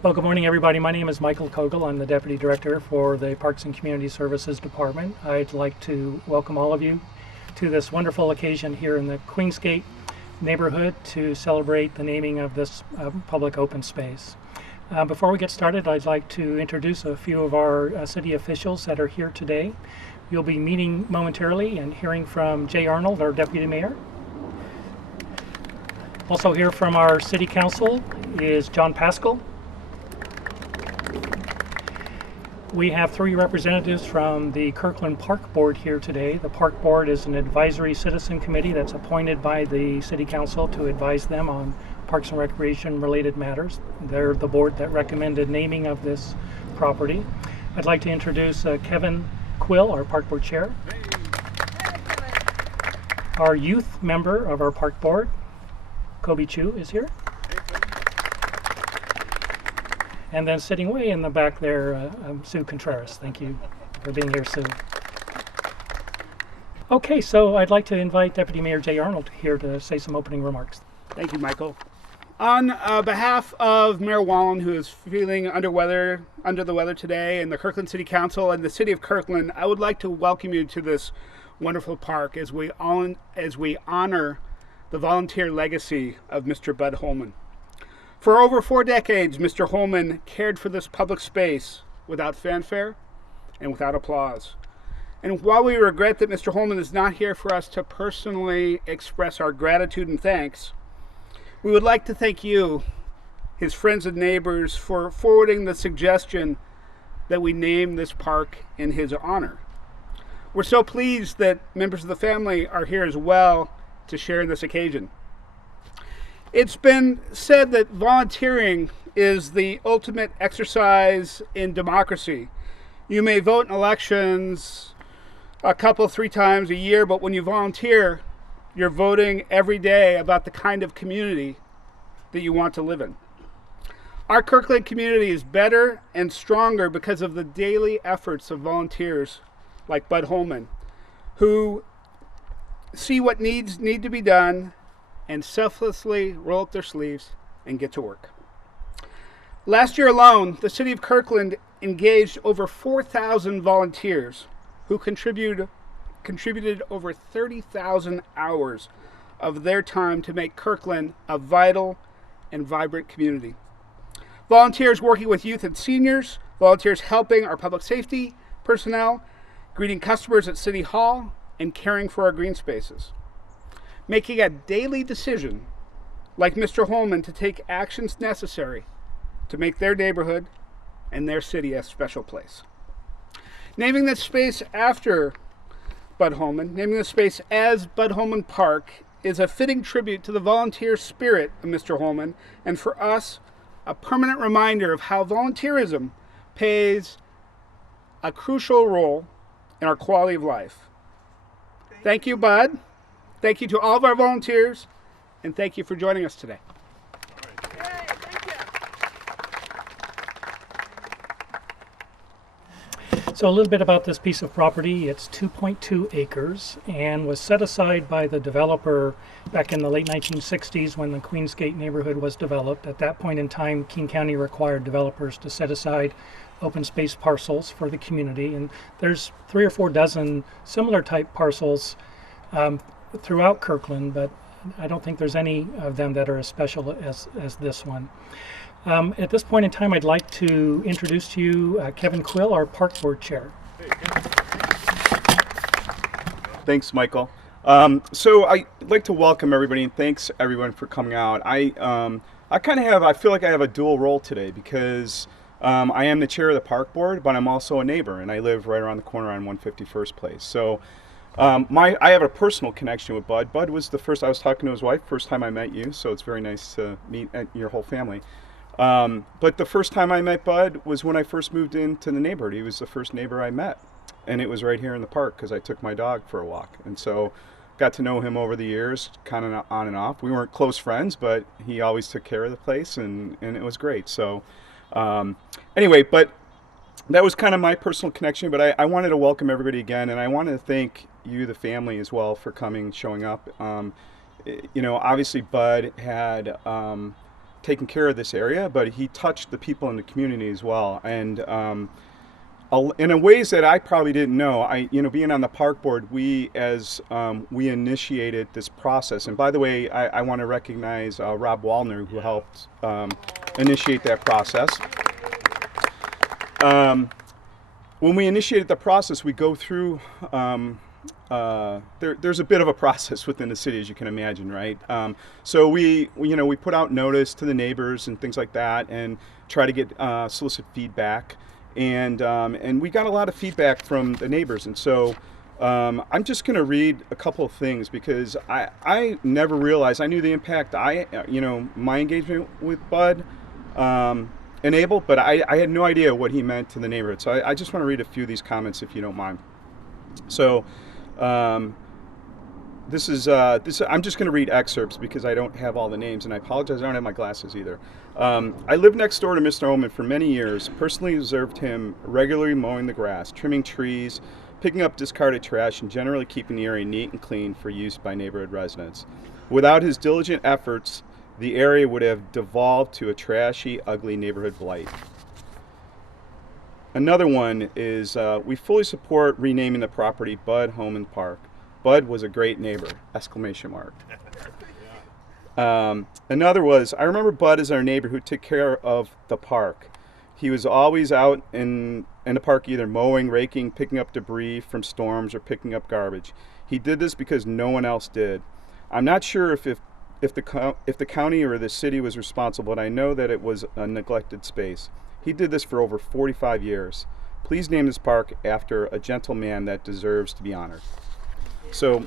Well, good morning, everybody. My name is Michael Kogel. I'm the Deputy Director for the Parks and Community Services Department. I'd like to welcome all of you to this wonderful occasion here in the Queensgate neighborhood to celebrate the naming of this public open space. Before we get started, I'd like to introduce a few of our city officials that are here today. You'll be meeting momentarily and hearing from Jay Arnold, our Deputy Mayor. Also here from our City Council is John Pascal. We have three representatives from the Kirkland Park Board here today. The Park Board is an advisory citizen committee that's appointed by the City Council to advise them on parks and recreation related matters. They're the board that recommended naming of this property. I'd like to introduce Kevin Quill, our Park Board Chair. Our youth member of our Park Board, Kobe Chu, is here. And then sitting way in the back there, Sue Contreras. Thank you for being here, Sue. Okay, so I'd like to invite Deputy Mayor Jay Arnold here to say some opening remarks. Thank you, Michael. On behalf of Mayor Wallen, who is feeling under the weather today, and the Kirkland City Council and the City of Kirkland, I would like to welcome you to this wonderful park as we honor the volunteer legacy of Mr. Bud Homan. For over 4 decades, Mr. Homan cared for this public space without fanfare and without applause. And while we regret that Mr. Homan is not here for us to personally express our gratitude and thanks, we would like to thank you, his friends and neighbors, for forwarding the suggestion that we name this park in his honor. We're so pleased that members of the family are here as well to share in this occasion. It's been said that volunteering is the ultimate exercise in democracy. You may vote in elections a couple, 3 times a year, but when you volunteer, you're voting every day about the kind of community that you want to live in. Our Kirkland community is better and stronger because of the daily efforts of volunteers like Bud Homan, who see what need to be done and selflessly roll up their sleeves and get to work. Last year alone, the City of Kirkland engaged over 4,000 volunteers who contributed over 30,000 hours of their time to make Kirkland a vital and vibrant community. Volunteers working with youth and seniors, volunteers helping our public safety personnel, greeting customers at City Hall, and caring for our green spaces. Making a daily decision, like Mr. Homan, to take actions necessary to make their neighborhood and their city a special place. Naming this space after Bud Homan, naming the space as Bud Homan Park, is a fitting tribute to the volunteer spirit of Mr. Homan, and for us, a permanent reminder of how volunteerism plays a crucial role in our quality of life. Thank you, Bud. Thank you to all of our volunteers, and thank you for joining us today. So a little bit about this piece of property. It's 2.2 acres and was set aside by the developer back in the late 1960s when the Queensgate neighborhood was developed. At that point in time, King County required developers to set aside open space parcels for the community, and there's 3 or 4 dozen similar type parcels throughout Kirkland, but I don't think there's any of them that are as special as this one. At this point in time, I'd like to introduce to you Kevin Quill, our Park Board Chair. Thanks, Michael. So I'd like to welcome everybody and thanks everyone for coming out. I feel like I have a dual role today because I am the chair of the Park Board, but I'm also a neighbor, and I live right around the corner on 151st Place. So I have a personal connection with Bud. Bud was the first, I was talking to his wife, first time I met you, so it's very nice to meet your whole family. But the first time I met Bud was when I first moved into the neighborhood. He was the first neighbor I met, and it was right here in the park because I took my dog for a walk. And so got to know him over the years, kind of on and off. We weren't close friends, but he always took care of the place, and it was great. So anyway, but that was kind of my personal connection, but I wanted to welcome everybody again, and I wanted to thank you, the family, as well, for coming, showing up. Obviously Bud had taken care of this area, but he touched the people in the community as well. And in a ways that I probably didn't know, being on the park board, we initiated this process. And by the way, I want to recognize Rob Wallner, who helped initiate that process. When we initiated the process, we go through. There's a bit of a process within the city, as you can imagine, right? So we put out notice to the neighbors and things like that, and try to get solicit feedback. And we got a lot of feedback from the neighbors, and so I'm just going to read a couple of things because I never realized. I knew the impact my engagement with Bud enabled, but I had no idea what he meant to the neighborhood. So I just want to read a few of these comments, if you don't mind. So this is I'm just going to read excerpts because I don't have all the names, and I apologize, I don't have my glasses either. I lived next door to Mr. Homan for many years, personally observed him regularly mowing the grass, trimming trees, picking up discarded trash, and generally keeping the area neat and clean for use by neighborhood residents. Without his diligent efforts, the area would have devolved to a trashy, ugly neighborhood blight. Another one is, we fully support renaming the property Bud Homan Park. Bud was a great neighbor, exclamation mark. Another was, I remember Bud as our neighbor who took care of the park. He was always out in the park either mowing, raking, picking up debris from storms, or picking up garbage. He did this because no one else did. I'm not sure if the county or the city was responsible, but I know that it was a neglected space. He did this for over 45 years. Please name this park after a gentleman that deserves to be honored. So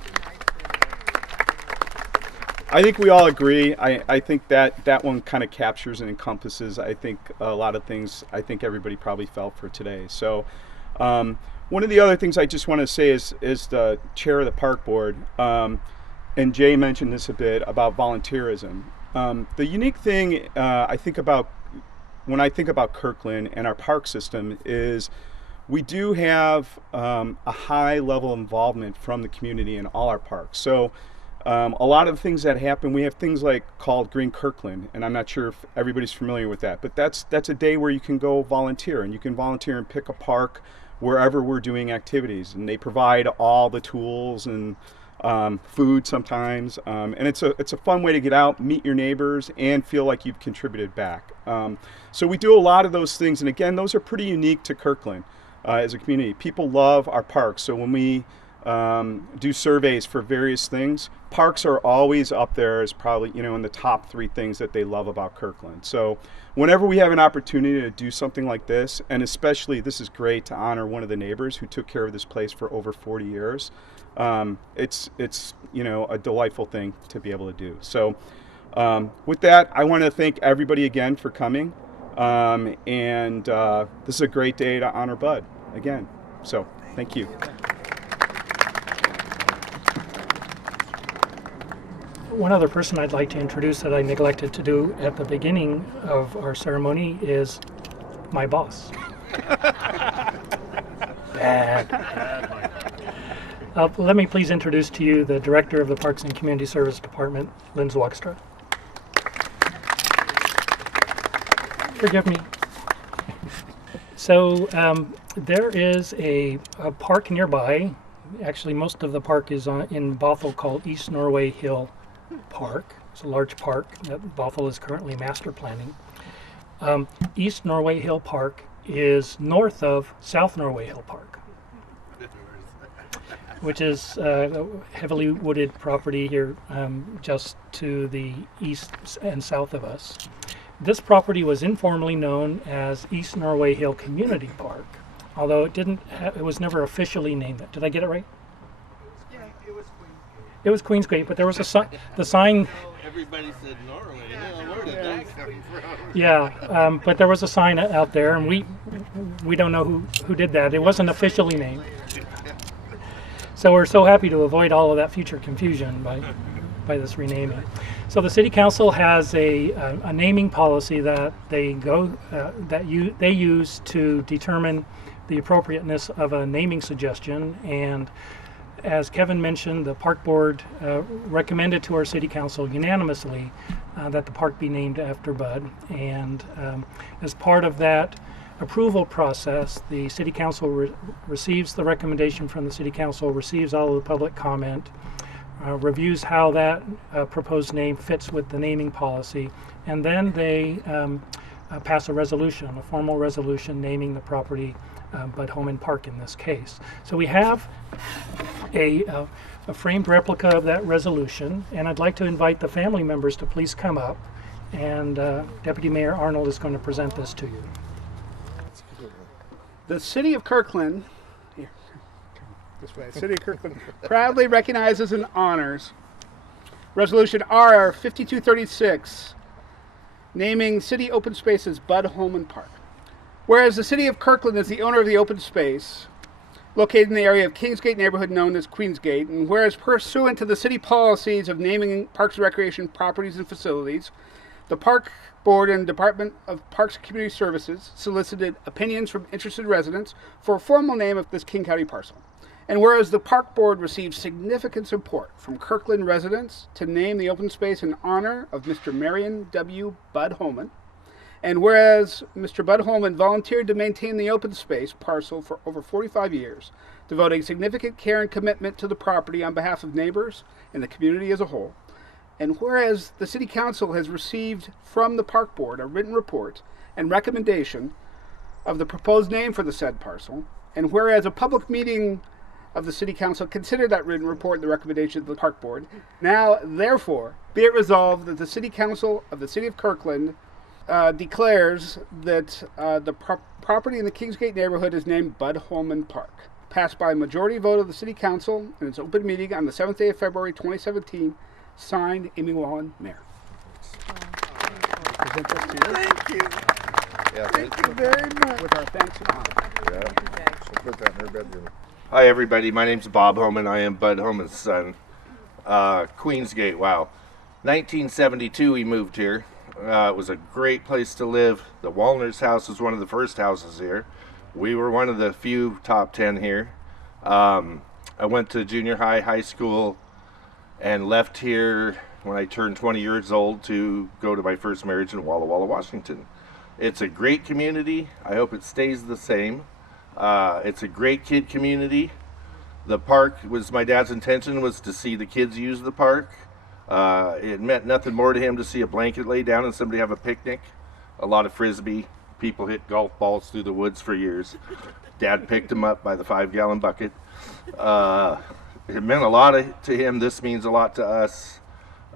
I think we all agree. I think that one kind of captures and encompasses, I think, a lot of things I think everybody probably felt for today. So one of the other things I just want to say is the chair of the park board, and Jay mentioned this a bit about volunteerism. The unique thing I think about when I think about Kirkland and our park system is we do have a high level of involvement from the community in all our parks. So a lot of the things that happen, we have things like called Green Kirkland, and I'm not sure if everybody's familiar with that, but that's a day where you can go volunteer, and you can volunteer and pick a park wherever we're doing activities, and they provide all the tools and food sometimes, and it's a fun way to get out, meet your neighbors, and feel like you've contributed back. So we do a lot of those things, and again, those are pretty unique to Kirkland as a community. People love our parks, so when we do surveys for various things, parks are always up there as probably in the top 3 things that they love about Kirkland. So whenever we have an opportunity to do something like this, and especially this is great to honor one of the neighbors who took care of this place for over 40 years, it's a delightful thing to be able to do. So with that, I want to thank everybody again for coming, and this is a great day to honor Bud again. So thank you. One other person I'd like to introduce that I neglected to do at the beginning of our ceremony is my boss. Bad. Let me please introduce to you the Director of the Parks and Community Service Department, Lynn Zwagstra. Forgive me. So there is a park nearby. Actually, most of the park is in Bothell called East Norway Hill Park. It's a large park that Bothell is currently master planning. East Norway Hill Park is north of South Norway Hill Park, which is a heavily wooded property here just to the east and south of us. This property was informally known as East Norway Hill Community Park, although it was never officially named that. Did I get it right? It was Queensgate, but there was the sign. Everybody said Norway. Where did that come from? Yeah, but there was a sign out there, and we don't know who did that. It wasn't officially named. So we're so happy to avoid all of that future confusion by this renaming. So the City Council has a naming policy that they use to determine the appropriateness of a naming suggestion, and as Kevin mentioned, the park board recommended to our city council unanimously that the park be named after Bud. And as part of that approval process, the city council receives the recommendation from the city council, receives all of the public comment, reviews how that proposed name fits with the naming policy, and then they pass a resolution, a formal resolution naming the property Bud Homan Park in this case. So we have a framed replica of that resolution, and I'd like to invite the family members to please come up, and Deputy Mayor Arnold is going to present this to you. The City of Kirkland, here, this way, City of Kirkland proudly recognizes and honors Resolution R 5236, naming city open spaces Bud Homan Park. Whereas the City of Kirkland is the owner of the open space located in the area of Kingsgate neighborhood known as Queensgate, and whereas pursuant to the city policies of naming parks and recreation properties and facilities, the Park Board and Department of Parks and Community Services solicited opinions from interested residents for a formal name of this King County parcel. And whereas the Park Board received significant support from Kirkland residents to name the open space in honor of Mr. Marion W. Bud Homan, and whereas Mr. Bud Homan volunteered to maintain the open space parcel for over 45 years, devoting significant care and commitment to the property on behalf of neighbors and the community as a whole, and whereas the City Council has received from the Park Board a written report and recommendation of the proposed name for the said parcel, and whereas a public meeting of the City Council considered that written report and the recommendation of the Park Board, now, therefore, be it resolved that the City Council of the City of Kirkland declares that the property in the Kingsgate neighborhood is named Bud Homan Park. Passed by a majority vote of the City Council in its open meeting on the 7th day of February 2017. Signed, Amy Wallen, Mayor. Thank you. Yeah, thank you very much. With our thanks and honor. Yeah. We'll put that in her bedroom. Hi, everybody. My name's Bob Homan. I am Bud Homan's son. Queensgate, wow. 1972 we moved here. It was a great place to live. The Wallner's house was one of the first houses here. We were one of the few top 10 here. I went to junior high, high school, and left here when I turned 20 years old to go to my first marriage in Walla Walla, Washington. It's a great community. I hope it stays the same. It's a great kid community. The park was, my dad's intention was to see the kids use the park. It meant nothing more to him to see a blanket laid down and somebody have a picnic. A lot of frisbee. People hit golf balls through the woods for years. Dad picked them up by the 5-gallon bucket. It meant a lot to him. This means a lot to us.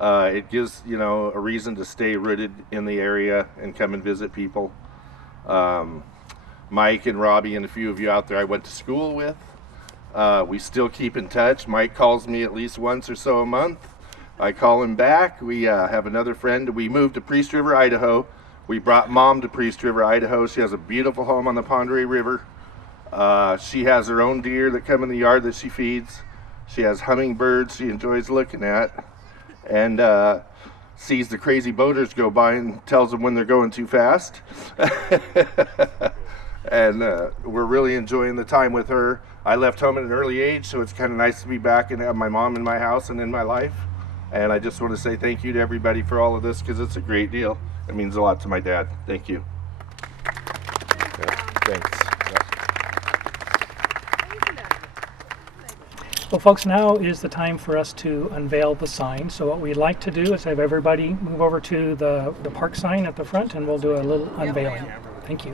It gives, a reason to stay rooted in the area and come and visit people. Mike and Robbie and a few of you out there I went to school with. We still keep in touch. Mike calls me at least once or so a month. I call him back. We have another friend. We moved to Priest River, Idaho. We brought Mom to Priest River, Idaho. She has a beautiful home on the Pondere River. She has her own deer that come in the yard that she feeds. She has hummingbirds she enjoys looking at, and sees the crazy boaters go by and tells them when they're going too fast. And we're really enjoying the time with her. I left home at an early age, so it's kind of nice to be back and have my mom in my house and in my life. And I just want to say thank you to everybody for all of this, because it's a great deal. It means a lot to my dad. Thank you. Yeah, thanks. Well, folks, now is the time for us to unveil the sign. So what we'd like to do is have everybody move over to the park sign at the front, and we'll do a little unveiling. Thank you.